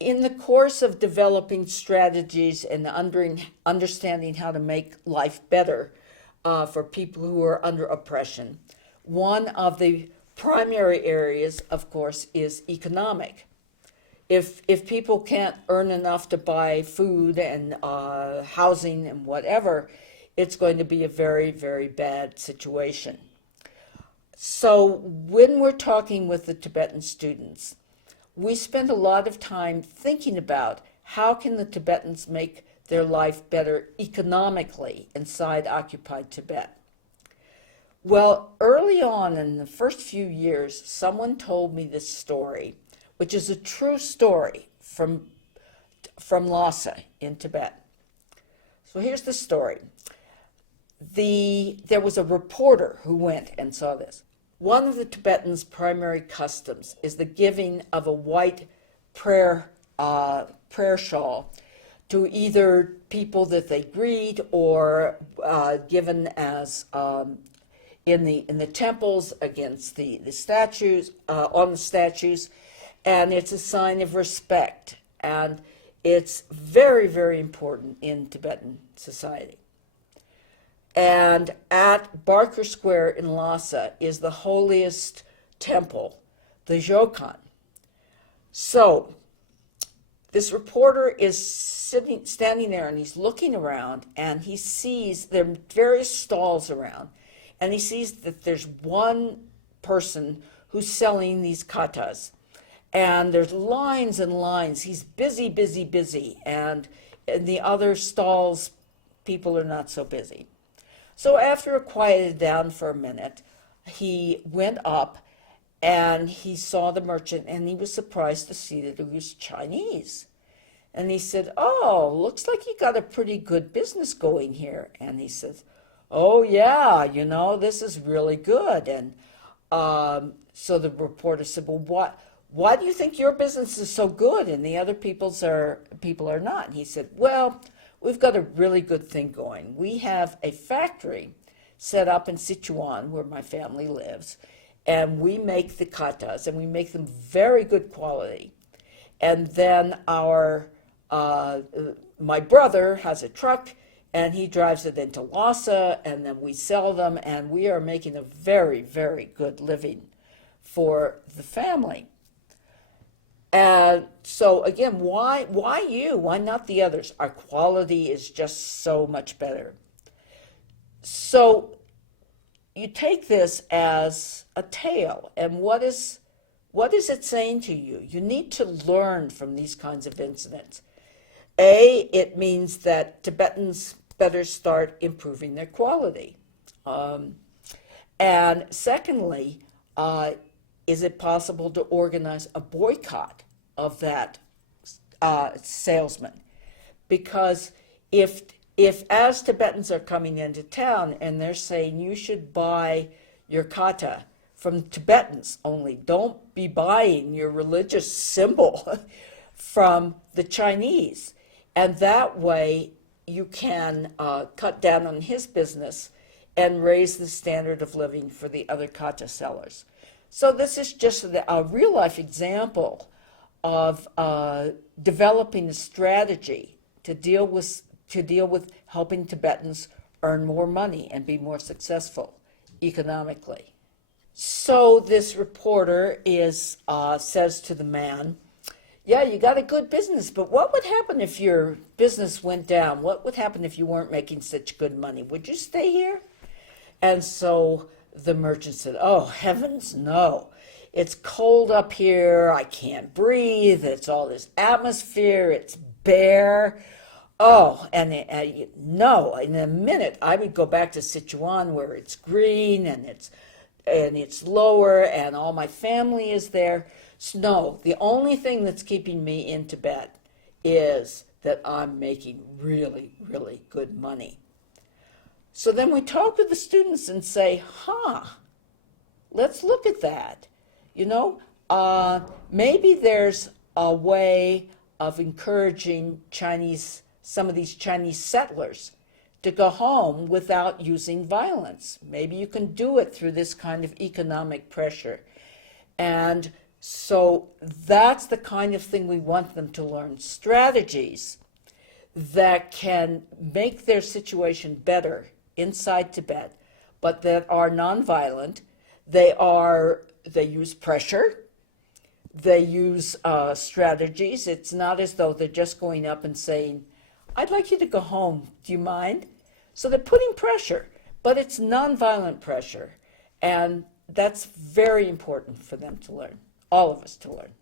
In the course of developing strategies and understanding how to make life better for people who are under oppression, one of the primary areas, of course, is economic. If people can't earn enough to buy food and housing and whatever, it's going to be a very, very bad situation. So when we're talking with the Tibetan students, we spend a lot of time thinking about how can the Tibetans make their life better economically inside occupied Tibet. Well, early on in the first few years, someone told me this story, which is a true story from Lhasa in Tibet. So here's the story. There was a reporter who went and saw this. One of the Tibetans' primary customs is the giving of a white prayer shawl to either people that they greet or given as in the temples against the statues on the statues, and it's a sign of respect, and it's very, very important in Tibetan society. And at Barker Square in Lhasa is the holiest temple, the Jokan. So this reporter is standing there, and he's looking around, and he sees there are various stalls around, and he sees that there's one person who's selling these katas, and there's lines and lines. He's busy, busy, busy, and in the other stalls, people are not so busy. So after it quieted down for a minute, he went up and he saw the merchant, and he was surprised to see that it was Chinese. And he said, "Oh, looks like you got a pretty good business going here." And he says, "Oh, yeah, this is really good." And so the reporter said, "Well, why do you think your business is so good and the other people are not?" And he said, "Well, we've got a really good thing going. We have a factory set up in Sichuan, where my family lives, and we make the katas, and we make them very good quality. And then my brother has a truck, and he drives it into Lhasa, and then we sell them, and we are making a very, very good living for the family." And so again, why you? Why not the others? Our quality is just so much better. So you take this as a tale, and what is it saying to you? You need to learn from these kinds of incidents. It means that Tibetans better start improving their quality. And secondly, is it possible to organize a boycott of that salesman? Because if as Tibetans are coming into town and they're saying you should buy your kata from Tibetans only, don't be buying your religious symbol from the Chinese. And that way you can cut down on his business and raise the standard of living for the other kata sellers. So this is just a real-life example of developing a strategy to deal with helping Tibetans earn more money and be more successful economically. So this reporter says to the man, "Yeah, you got a good business, but what would happen if your business went down? What would happen if you weren't making such good money? Would you stay here?" And so the merchant said, "Oh, heavens, no. It's cold up here. I can't breathe. It's all this atmosphere. It's bare. Oh, and no, in a minute I would go back to Sichuan where it's green and it's lower and all my family is there. So no, the only thing that's keeping me in Tibet is that I'm making really, really good money." So then we talk with the students and say, let's look at that. Maybe there's a way of encouraging some of these Chinese settlers to go home without using violence. Maybe you can do it through this kind of economic pressure. And So that's the kind of thing we want them to learn. Strategies that can make their situation better inside Tibet, but that are nonviolent. They use pressure. They use strategies. It's not as though they're just going up and saying, "I'd like you to go home. Do you mind?" So they're putting pressure, but it's nonviolent pressure, and that's very important for them to learn, all of us to learn.